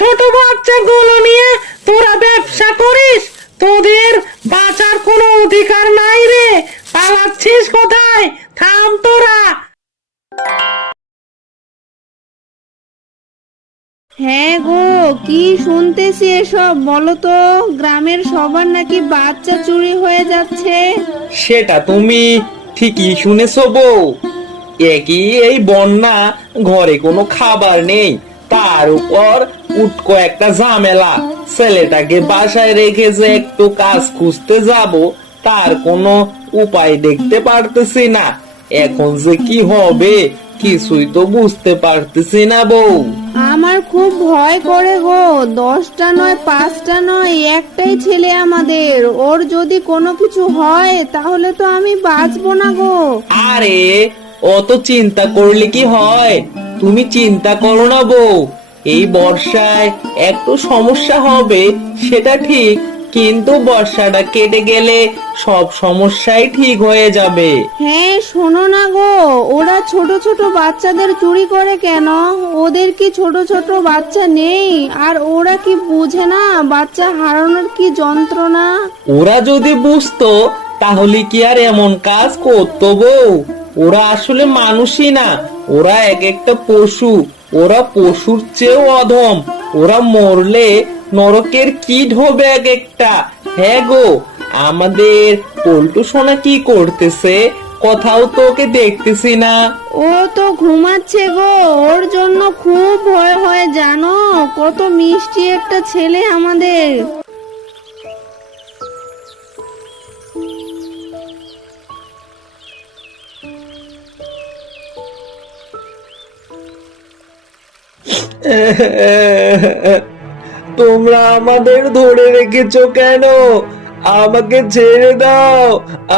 ছোট বাচ্চাগুলো নিয়ে তোরা ব্যবসা করিস? তোদের বাঁচার কোনো অধিকার নাই রে। পালাচ্ছিস কোথায়? থাম তোরা। হ্যাঁ গো, কি শুনতেছি এসব? বলো তো, গ্রামের সবার নাকি বাচ্চা চুরি হয়ে যাচ্ছে। সেটা তুমি ঠিকই শুনেছো বউ। একই এই বন্যা, ঘরে কোনো খাবার নেই, তার উপর উটকো একটা ঝামেলা। ছেলেটাকে বাসায় রেখে যে একটু কাজ খুঁজতে যাব, তার কোনো উপায় দেখতে পারতেছি না। এখন যে কি হবে কিছুই তো বুঝতে পারতেছি না বউ। আমার খুব ভয় করে গো। 10টা নয়, 5টা নয়, একটাই ছেলে আমাদের। ওর যদি কোনো কিছু হয় তাহলে তো আমি বাঁচবো না গো। আরে অত চিন্তা করলে কি হয়? তুমি চিন্তা করো না বউ। এই বর্ষায় একটু সমস্যা হবে সেটা ঠিক, কিন্তু বর্ষাটা কেটে গেলে সব সমস্যাই ঠিক হয়ে যাবে। হ্যাঁ, শোনো না গো, ওরা ছোট ছোট বাচ্চাদের চুরি করে কেন? ওদের কি ছোট ছোট বাচ্চা নেই? আর ওরা কি বুঝে না বাচ্চা হারানোর কি যন্ত্রণা? ওরা যদি বুঝতো তাহলে কি আর এমন কাজ করতো বউ? ওরা আসলে মানুষই না, ওরা এক একটা পশু। ওরা পশুর চেয়েও অধম। ওরা মরলে নরকের কীট হবে এক একটা। হ্যাঁ গো, আমাদের পল্টু সোনা কি করতেছে? কোথাও তো ওকে দেখতেছি না। ও তো ঘুমাচ্ছে গো। ওর জন্য খুব ভয় হয় জানো। কত মিষ্টি একটা ছেলে আমাদের। তোমরা আমাদের ধরে রেখেছো কেন? আমাকে ছেড়ে দাও,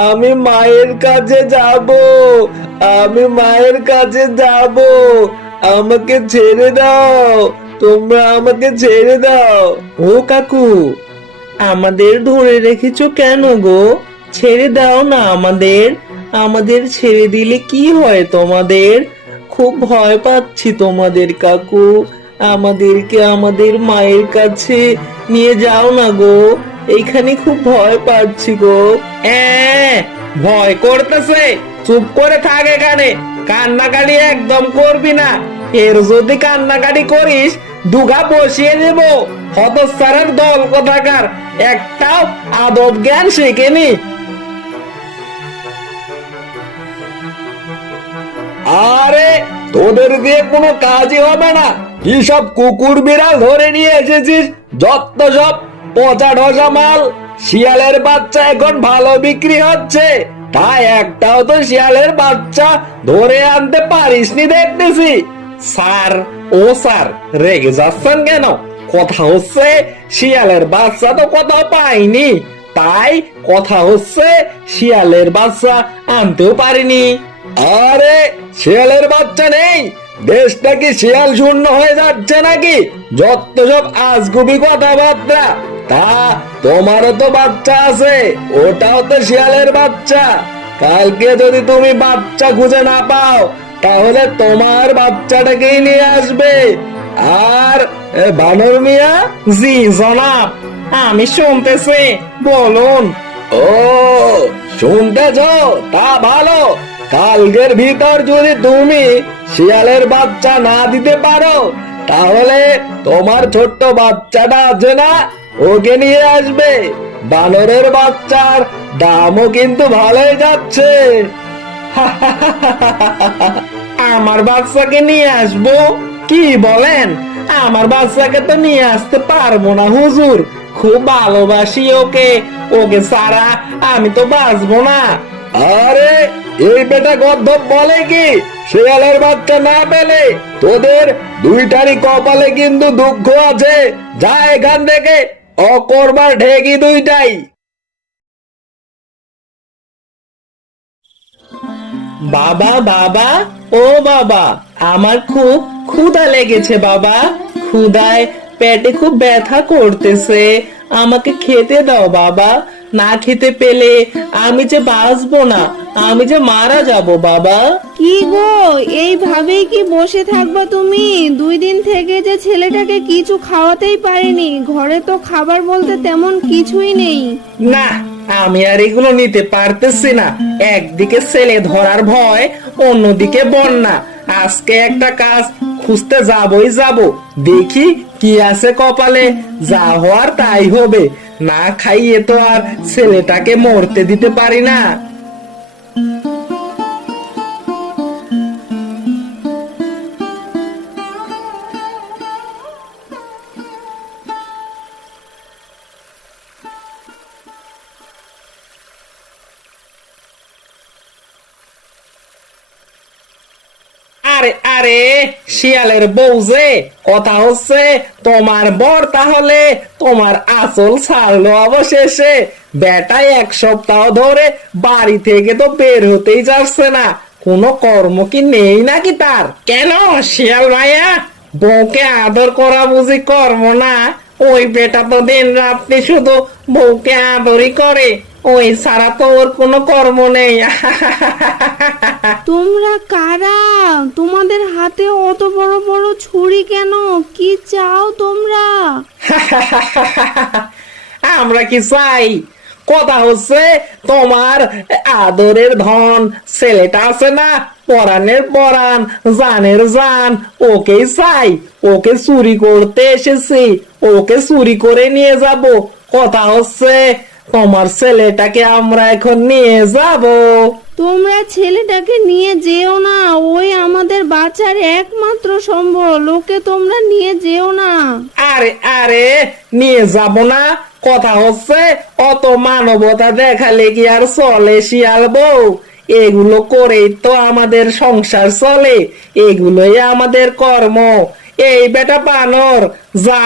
আমি মায়ের কাছে যাব। আমি মায়ের কাছে যাব। আমাকে ছেড়ে দাও, তোমরা আমাকে ছেড়ে দাও। ও কাকু, আমাদের ধরে রেখেছো কেন গো? ছেড়ে দাও না আমাদের। আমাদের ছেড়ে দিলে কি হয় তোমাদের? খুব ভয় পাচ্ছি তোমাদের কাকু। আমাদেরকে আমাদের মায়ের কাছে নিয়ে যাও না গো। এইখানে খুব ভয় পাচ্ছি গো। ভয় করতেছে? চুপ করে থাক এখানে। কান্নাকাটি একদম করবি না। এর যদি কান্নাকাটি করিস দুগা বসিয়ে দেব। হতচ্ছাড়ার দল কোথাকার, একটাও আদব জ্ঞান শেখেনি। আরে তোদের দিয়ে কোনো কাজই হবে না। কি সব কুকুর বিড়াল ধরে নিয়ে এসেছিস? যত সব পচা ঢসা মাল। শিয়ালের বাচ্চা এখন ভালো বিক্রি হচ্ছে, তাই একটাও তো শিয়ালের বাচ্চা ধরে আনতে পারিসনি দেখতেছি। স্যার, ও স্যার, রেগে যাচ্ছেন কেন? কথা হচ্ছে শিয়ালের বাচ্চা তো কোথাও পাইনি, তাই কথা হচ্ছে শিয়ালের বাচ্চা আনতেও পারিনি। আরে শিয়ালের বাচ্চা নেই? দেশটা কি শিয়াল শূন্য হয়ে যাচ্ছে নাকি? যত সব আজগুবি কথাবার্তা। তা তোমারও তো বাচ্চা আছে, ওটাও তো শিয়ালের বাচ্চা। কালকে যদি তুমি বাচ্চা খুঁজে না পাও তাহলে তোমার বাচ্চাটাকেই নিয়ে আসবে। আর বানর মিয়া? জি জনাব, আমি শুনতেছি, বলুন। ও, শুনতেছ? তা ভালো। কালকের ভিতর যদি তুমি শিয়ালের বাচ্চা না দিতে পারো তাহলে তোমার ছোট্ট বাচ্চাটা আছে না, ওকে নিয়ে আসবে। বানরের বাচ্চার দামও কিন্তু ভালোই যাচ্ছে। আমার বাচ্চাকে নিয়ে আসবো? কি বলেন? আমার বাচ্চাকে তো নিয়ে আসতে পারবো না হুজুর। খুব ভালোবাসি ওকে, ওকে ছাড়া আমি তো বাঁচবো না। আরে এই বেটা গদ্ধব বলে কি? শিয়ালের বাচ্চা না পেলে তোদের দুইটারই কপালে কিন্তু দুঃখ আছে। যা এখান থেকে, অকর্মার ঢেকি দুইটাই। বাবা, বাবা, ও বাবা, আমার খুব ক্ষুধা লেগেছে বাবা। ক্ষুধায় পেটে খুব ব্যথা করতেছে, আমাকে খেতে দাও বাবা। না খেতে পেলে আমি যে বাঁচবো না, আমি যে মারা যাব বাবা। কি গো, এইভাবেই কি বসে থাকবা তুমি? 2 দিন থেকে যে ছেলেটাকে কিছু খাওয়াতেই পারিনি, ঘরে তো খাবার বলতে তেমন কিছুই নেই। না, আমি আর এগুলো নিতে পারতেছি না। একদিকে ছেলে ধরার ভয়, অন্যদিকে বন্যা। আজকে একটা কাজ খুঁজতে যাবই যাব, দেখি কি আছে কপালে। যা হওয়ার তাই হবে, না খাইয়ে তো আর ছেলেটাকে মরতে দিতে পারি না। আরে আরে, শিয়ালের বউ যে, কথা হচ্ছে তোমার বর তাহলে তোমার আঁচল ছাড়লো অবশেষে। বেটা 1 সপ্তাহ ধরে বাড়ি থেকে তো বের হতেই যাচ্ছে না, কোনো কর্ম কি নেই নাকি তার? কেন শিয়াল ভাইয়া, বউকে আদর করা বুঝি কর্ম না? ওই বেটা তো দিন রাত্রি শুধু বউকে আদরই করে, ওই ছাড়া তো ওর কোনো কর্ম নেই। তোমরা কারা? তোমাদের হাতে অত বড় বড় ছুরি কেন? কি চাও তোমরা? আমরা কি চাই? কথা হচ্ছে তোমার আদরের ধন ছেলেটা আছে না, পরাণের পরাণ, জানের জান, ওকেই চাই। ওকে চুরি করতে এসেছি, ওকে চুরি করে নিয়ে যাব। কথা হচ্ছে তোমার ছেলেটাকে আমরা এখন নিয়ে যাব। তোমরা ছেলেটাকে নিয়ে যেও না, ওই আমাদের বাচ্চার একমাত্র সম্বল, ওকে তোমরা নিয়ে যেও না। আরে আরে, নিয়ে যাব না? কথা হচ্ছে অত মানবতা দেখালে কি আর চলে শিয়াল বউ? এগুলো করেই তো আমাদের সংসার চলে, এগুলোই আমাদের কর্ম। এই বেটা বানর, যা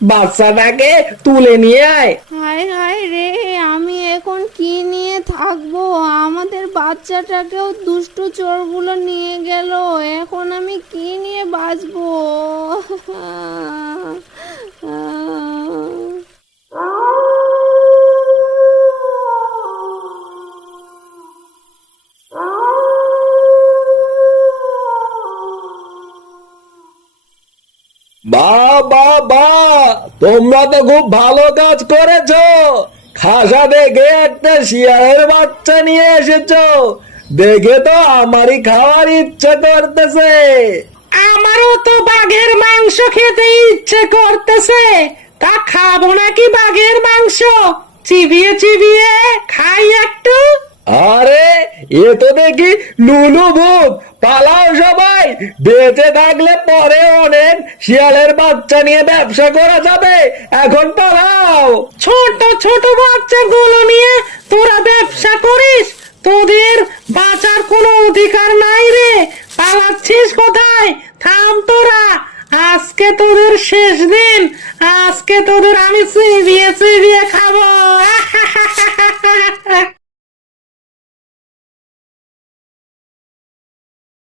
বাচ্চাটাকে তুলে নিয়ে আয়। হায় হায় রে, আমি এখন কি নিয়ে থাকবো? আমাদের বাচ্চাটাকেও দুষ্ট চোরগুলো নিয়ে গেল, এখন আমি কি নিয়ে বাঁচবো? বা বা বা, তোমরা তো খুব ভালো কাজ করেছো। খাসা দেখে একটা শিয়ালের বাচ্চা নিয়ে এসেছো, দেখে তো আমারই খাওয়ার ইচ্ছে করতেছে। আমারও তো বাঘের মাংস খেতে ইচ্ছে করতেছে, তা খাবো নাকি বাঘের মাংস? চিবিয়ে চিবিয়ে খাই একটু। আরে, এ তো দেখি লুলু ভূত। পালাও সবাই, বেঁচে থাকলে পরে অনেক শিয়ালের বাচ্চা নিয়ে ব্যবসা করা যাবে, এখন পালাও। ছোট ছোট বাচ্চাগুলো নিয়ে তোরা ব্যবসা করিস? তোদের বাঁচার কোনো অধিকার নাই রে, পালাচ্ছিস কোথায়? থাম তোরা, আজকে তোদের শেষ দিন, আজকে তোদের আমি চিবিয়ে চিবিয়ে খাবো।